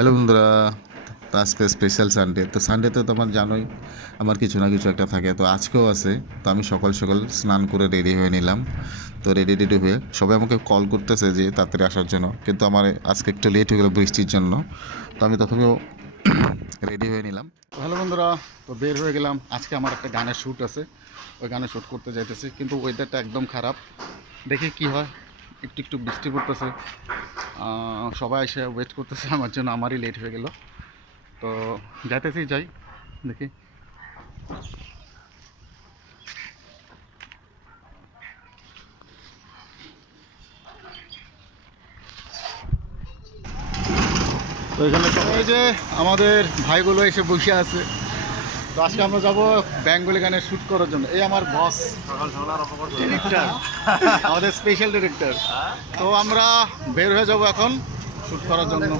Hello বন্ধুরা, তো আজকে স্পেশাল সানডে। তো সানডেতে তো আমার জানোই আমার কিছু না কিছু একটা থাকে, তো আজকেও আছে। তো আমি সকাল সকাল স্নান করে রেডি হয়ে নিলাম। তো রেডি হয়ে সবাই আমাকে কল করতেছে যে তাড়াতাড়ি আসার জন্য, কিন্তু আমার আজকে একটু লেট হয়ে গেল বৃষ্টির জন্য। তো আমি তথাপিও রেডি হয়ে নিলাম। হ্যালো বন্ধুরা, তো বের হয়ে গেলাম। আজকে আমার একটা গানের শ্যুট আছে, ওই গানের শ্যুট করতে যাইতেছি, কিন্তু ওয়েদারটা একদম খারাপ। দেখি কি হয়। একটু একটু বৃষ্টি পড়তেছে, সবাই এসে ওয়েট করতেছে আমার জন্য, আমারই লেট হয়ে গেল। তো যাইতেছি, যাই দেখি। তো এখানে সবাই যে আমাদের ভাইগুলো এসে বসে আছে। তো আজকে আমরা যাবো বেঙ্গলি গানের শ্যুট করার জন্য। এই আমার বস ডিরেক্টর, আমাদের স্পেশাল ডিরেক্টর। তো আমরা বের হয়ে যাব এখন শ্যুট করার জন্য।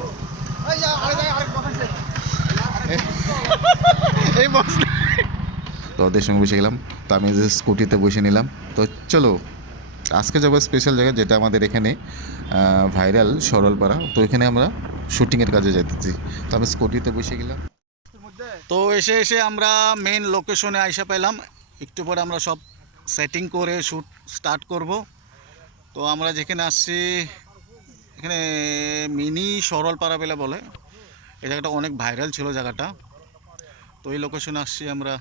এই বস, তো ওদের সঙ্গে বসে গেলাম। তো আমি যে স্কুটিতে বসে নিলাম। তো চলো আজকে যাবো স্পেশাল জায়গা, যেটা আমাদের এখানে ভাইরাল সরলপাড়া। তো এখানে আমরা শুটিংয়ের কাজে যেতেছি। তো আমি স্কুটিতে বসে গেলাম। তো এসে এসে আমরা মেইন লোকেশনে আইসা পেলাম। একটু পরে আমরা সব সেটিং করে শ্যুট স্টার্ট করব। তো আমরা যেখানে আসছি এখানে মিনি সরলপাড়া বেলা বলে, এই জায়গাটা অনেক ভাইরাল ছিল জায়গাটা। তো এই লোকেশনে আসছি আমরা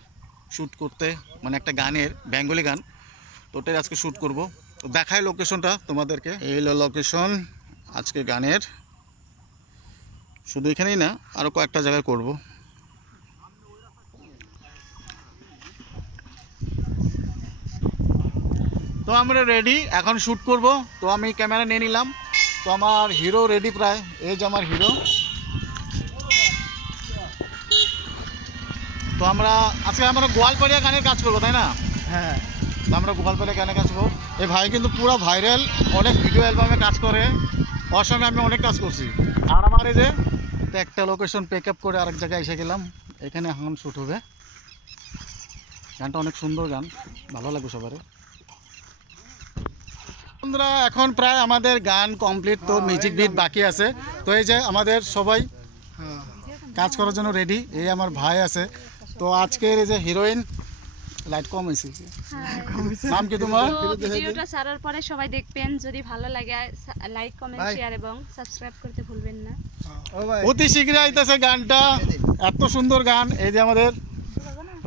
শ্যুট করতে, মানে একটা গানের, বেঙ্গলি গান। তো ওটাই আজকে শ্যুট করব। তো দেখাই লোকেশনটা তোমাদেরকে। এই হলো লোকেশন আজকে গানের। শুধু এখানেই না, আরও কয়েকটা জায়গায় করব। তো আমরা রেডি, এখন শ্যুট করব। তো আমি ক্যামেরা নিয়ে নিলাম। তো আমার হিরো রেডি প্রায়, এই যে আমার হিরো। তো আমরা আজকে আমরা গোয়ালপাড়িয়া গানের কাজ করবো, তাই না? হ্যাঁ, তো আমরা গোপালপাড়া গানে কাজ করবো। এই ভাই কিন্তু পুরো ভাইরাল, অনেক ভিডিও অ্যালবামে কাজ করে। ওর সঙ্গে আমি অনেক কাজ করছি। আর আমার এই যে একটা লোকেশন পিক আপ করে আরেক জায়গায় এসে গেলাম। এখানে এখন শ্যুট হবে। গানটা অনেক সুন্দর গান, ভালো লাগবে সবার। বন্ধুরা এখন প্রায় আমাদের গান কমপ্লিট, তো মিউজিক বিট বাকি আছে। তো এই যে আমাদের সবাই কাজ করার জন্য রেডি। এই আমার ভাই আছে। তো আজকের এই যে হিরোইন, লাইট কম হয়েছে, নাম কি তোমার? ভিডিওটা ছাড়ার পরে সবাই দেখবেন, যদি ভালো লাগে লাইক কমেন্ট শেয়ার এবং সাবস্ক্রাইব করতে ভুলবেন না। অতি শীঘ্রই আইতেছে গানটা, এত সুন্দর গান। এই যে আমাদের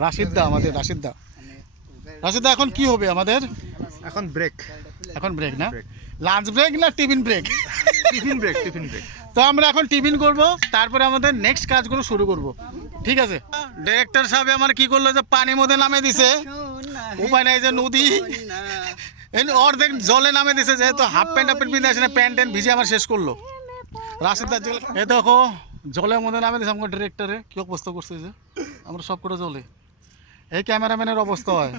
রাশিদদা, আমাদের রাশিদদা। রাশিদদা এখন কি হবে আমাদের? এখন ব্রেক। এখন ব্রেক না, লাঞ্চ ব্রেক না tiffin break? Tiffin break, tiffin break. তো আমরা এখন টিফিন করব, তারপরে আমাদের নেক্সট কাজগুলো শুরু করব। ঠিক আছে। ডিরেক্টর সাহেব আমার কি করলো, যে পানির মধ্যে নামে দিছে, উপায় নাই, যে নদী অর্ধেক জলে নামে দিছে। যেহেতু হাফ প্যান্ট পিঁধে আসে না, প্যান্ট ট্যান্ট ভিজে আমার শেষ করলো। রাশিদদার জল, এ দেখো জলের মধ্যে নামে দিছে আমার ডিরেক্টরে। কি অবস্থা করছে যে আমরা সব করে জলে। এই ক্যামেরাম্যানের অবস্থা হয়।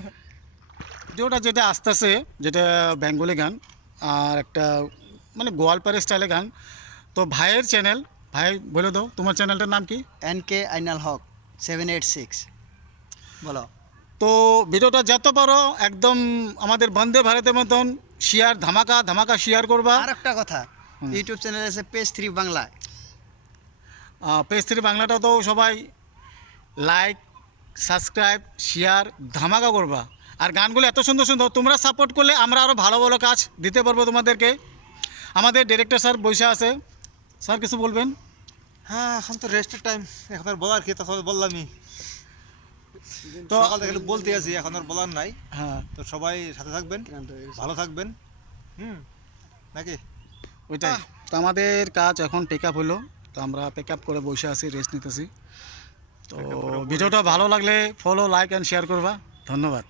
যেটা আসতেছে, যেটা বেঙ্গলি গান আর একটা মানে গোয়ালপাড়া স্টাইলে গান। তো ভাইয়ের চ্যানেল, ভাই বলে দাও তোমার চ্যানেলটার নাম কি? NK আইনাল হক 786 বলো। তো ভিডিওটা যত পারো একদম আমাদের বন্দে ভারতের মতন শেয়ার, ধামাকা শেয়ার করবা। আর একটা কথা, ইউটিউব চ্যানেল আছে পেজ 3 বাংলা। পেজ 3 বাংলাটা তো সবাই লাইক, সাবস্ক্রাইব, শেয়ার ধামাকা করবা। আর গানগুলো এত সুন্দর সুন্দর, তোমরা সাপোর্ট করলে আমরা আরও ভালো ভালো কাজ দিতে পারবো তোমাদেরকে। আমাদের ডিরেক্টর স্যার বসে আছে, স্যার কিছু বলবেন? হ্যাঁ, এখন তো রেস্টের টাইম, এখন আর বলার কি, তখন বললামই তো সকাল থেকে বলতে আছি, এখন আর বলার নাই। হ্যাঁ, তো সবাই সাথে থাকবেন, ভালো থাকবেন, নাকি? ওইটাই। তো আমাদের কাজ এখন পিক আপ হলো। তো আমরা পিক আপ করে বসে আছি, রেস্ট নিতেছি। তো ভিডিওটা ভালো লাগলে ফলো, লাইক অ্যান্ড শেয়ার করবা। ধন্যবাদ।